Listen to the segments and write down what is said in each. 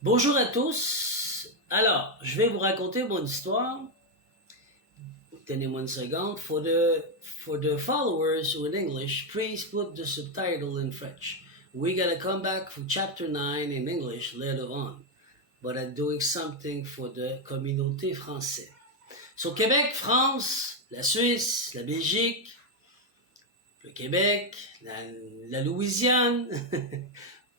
Bonjour à tous. Alors, je vais vous raconter mon histoire. Donnez-moi une seconde. For the followers who in English, please put the subtitle in French. We're gonna come back for chapter 9 in English later on. But I'm doing something for the communauté française. So, Québec, France, la Suisse, la Belgique, le Québec, la Louisiane,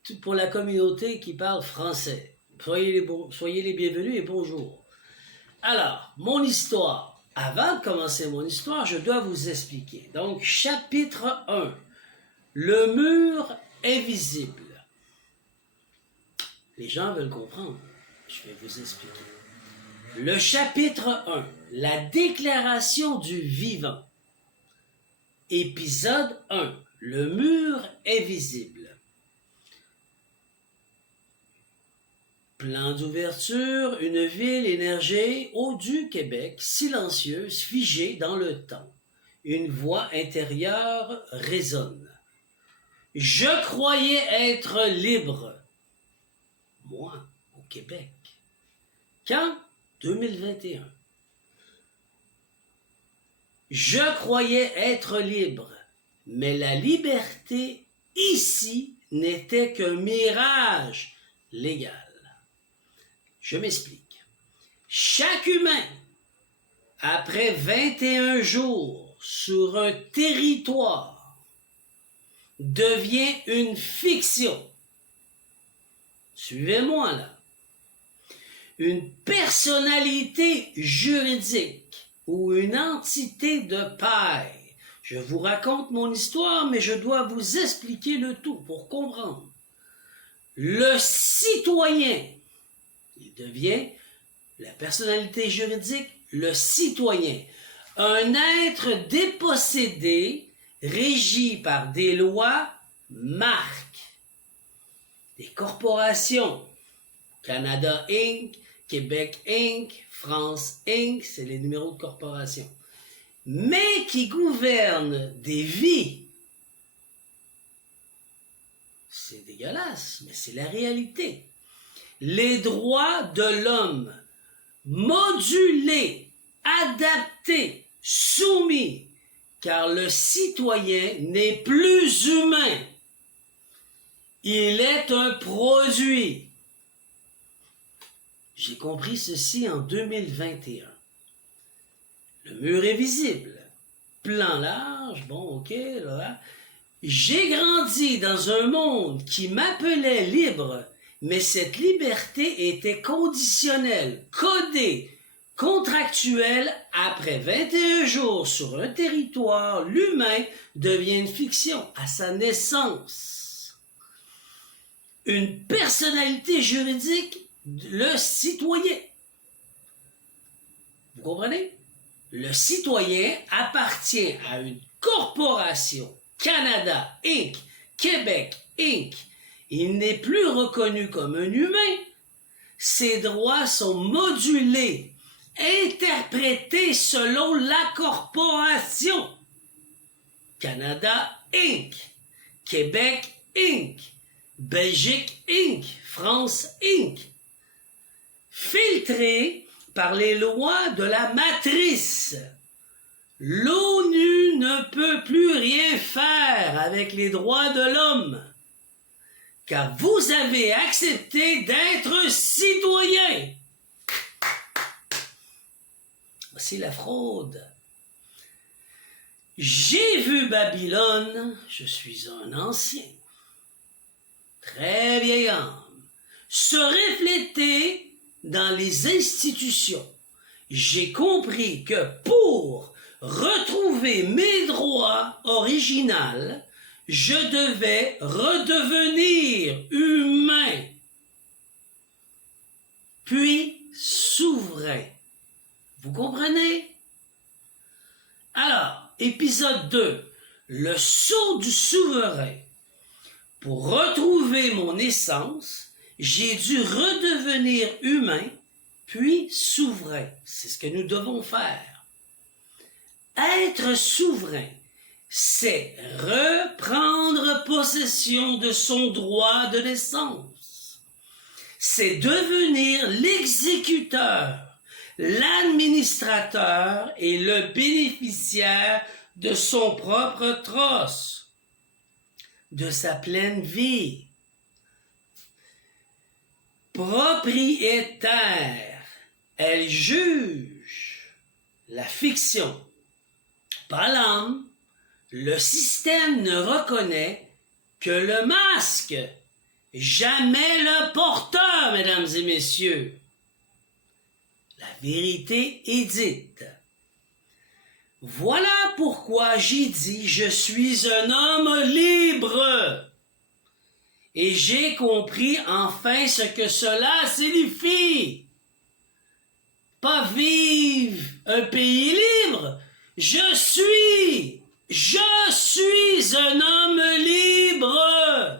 tout pour la communauté qui parle français. Soyez les bienvenus et bonjour. Alors, mon histoire. Avant de commencer mon histoire, je dois vous expliquer. Donc, chapitre 1. Le mur invisible. Les gens veulent comprendre. Je vais vous expliquer. Le chapitre 1. La déclaration du vivant. Épisode 1. Le mur invisible. Plan d'ouverture, une ville énergée au du Québec, silencieuse, figée dans le temps. Une voix intérieure résonne. Je croyais être libre. Moi, au Québec. Quand? 2021. Je croyais être libre, mais la liberté ici n'était qu'un mirage légal. Je m'explique. Chaque humain, après 21 jours sur un territoire, devient une fiction. Suivez-moi là. Une personnalité juridique ou une entité de pair. Je vous raconte mon histoire, mais je dois vous expliquer le tout pour comprendre. Le citoyen, il devient la personnalité juridique, le citoyen. Un être dépossédé, régi par des lois, marques, des corporations. Canada Inc., Québec Inc., France Inc., c'est les numéros de corporation. Mais qui gouvernent des vies. C'est dégueulasse, mais c'est la réalité. Les droits de l'homme, modulés, adaptés, soumis, car le citoyen n'est plus humain. Il est un produit. J'ai compris ceci en 2021. Le mur est visible. Plan large, bon, ok, là. J'ai grandi dans un monde qui m'appelait libre, mais cette liberté était conditionnelle, codée, contractuelle. Après 21 jours sur un territoire, l'humain devient une fiction à sa naissance. Une personnalité juridique, le citoyen. Vous comprenez? Le citoyen appartient à une corporation, Canada Inc., Québec Inc., il n'est plus reconnu comme un humain. Ses droits sont modulés, interprétés selon la corporation. Canada Inc., Québec Inc., Belgique Inc., France Inc. Filtrés par les lois de la matrice. L'ONU ne peut plus rien faire avec les droits de l'homme. Car vous avez accepté d'être citoyen. Voici la fraude. J'ai vu Babylone, je suis un ancien, très vieil âme, se refléter dans les institutions. J'ai compris que pour retrouver mes droits originaux, je devais redevenir humain, puis souverain. Vous comprenez? Alors, épisode 2, le sceau du souverain. Pour retrouver mon essence, j'ai dû redevenir humain, puis souverain. C'est ce que nous devons faire. Être souverain, c'est reprendre possession de son droit de naissance. c'est devenir l'exécuteur, l'administrateur et le bénéficiaire de son propre trosse, de sa pleine vie. Propriétaire, elle juge la fiction, pas l'âme. Le système ne reconnaît que le masque, jamais le porteur, mesdames et messieurs. La vérité est dite. Voilà pourquoi j'ai dit, je suis un homme libre. Et j'ai compris enfin ce que cela signifie. Pas vivre un pays libre. Je suis un homme libre.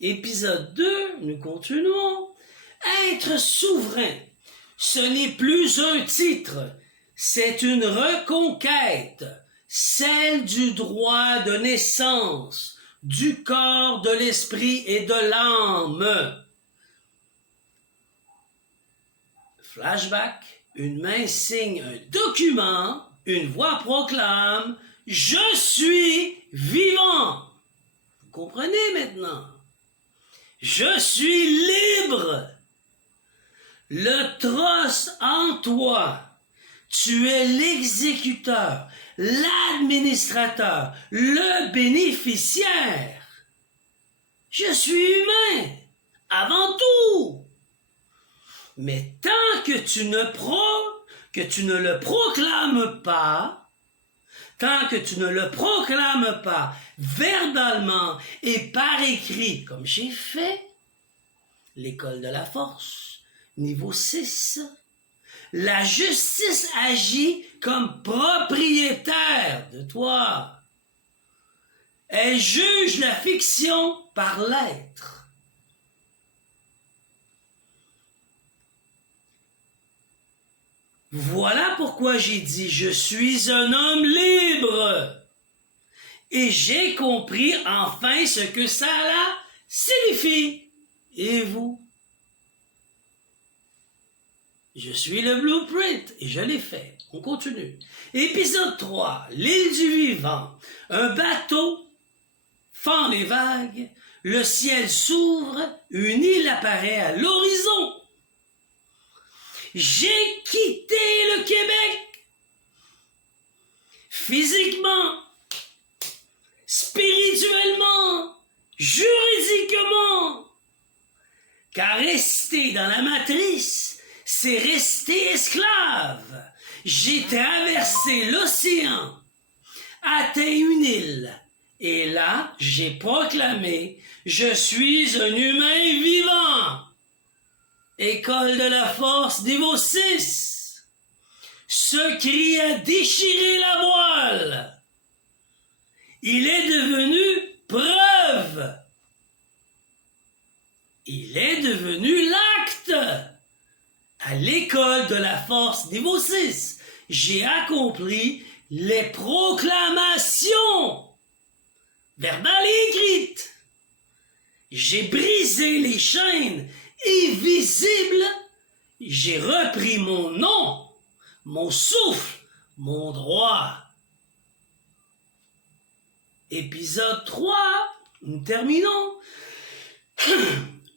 Épisode 2, nous continuons. Être souverain, ce n'est plus un titre, c'est une reconquête, celle du droit de naissance, du corps, de l'esprit et de l'âme. Flashback, une main signe un document, une voix proclame « Je suis vivant ». Vous comprenez maintenant? Je suis libre. Le trosse en toi. Tu es l'exécuteur, l'administrateur, le bénéficiaire. Je suis humain, avant tout. Mais tant que tu ne le proclames pas, tant que tu ne le proclames pas verbalement et par écrit, comme j'ai fait, l'école de la force, niveau 6, la justice agit comme propriétaire de toi. Elle juge la fiction par l'être. Voilà pourquoi j'ai dit, je suis un homme libre. Et j'ai compris enfin ce que ça signifie. Et vous? Je suis le blueprint et je l'ai fait. On continue. Épisode 3, l'île du vivant. Un bateau fend les vagues, le ciel s'ouvre, une île apparaît à l'horizon. J'ai quitté le Québec. Physiquement, spirituellement, juridiquement. Car rester dans la matrice, c'est rester esclave. J'ai traversé l'océan, atteint une île, et là, j'ai proclamé, je suis un humain vivant. École de la force, niveau 6. Ce cri a déchiré la voile. Il est devenu preuve. Il est devenu l'acte. À l'école de la force, niveau 6, j'ai accompli les proclamations verbales et écrites. J'ai brisé les chaînes invisible, j'ai repris mon nom, mon souffle, mon droit. Épisode 3, nous terminons.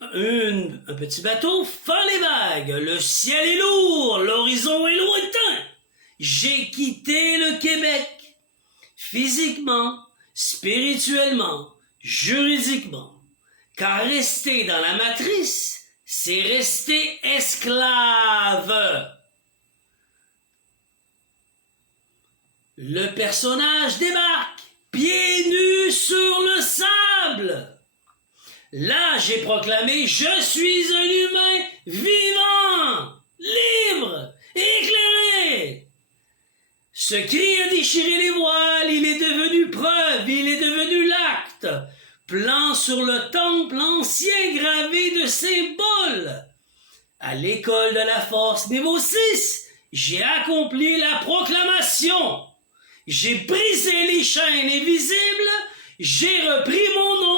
Un petit bateau fend les vagues, le ciel est lourd, l'horizon est lointain. J'ai quitté le Québec, physiquement, spirituellement, juridiquement, car rester dans la matrice, c'est rester esclave. Le personnage débarque, pieds nus sur le sable. Là, j'ai proclamé, je suis un humain vivant, libre, éclairé. Ce cri a déchiré les voiles, il est devenu preuve, il est devenu l'acte. Plan sur le temple ancien gravé de symboles. À l'école de la force niveau 6, j'ai accompli la proclamation. J'ai brisé les chaînes invisibles, j'ai repris mon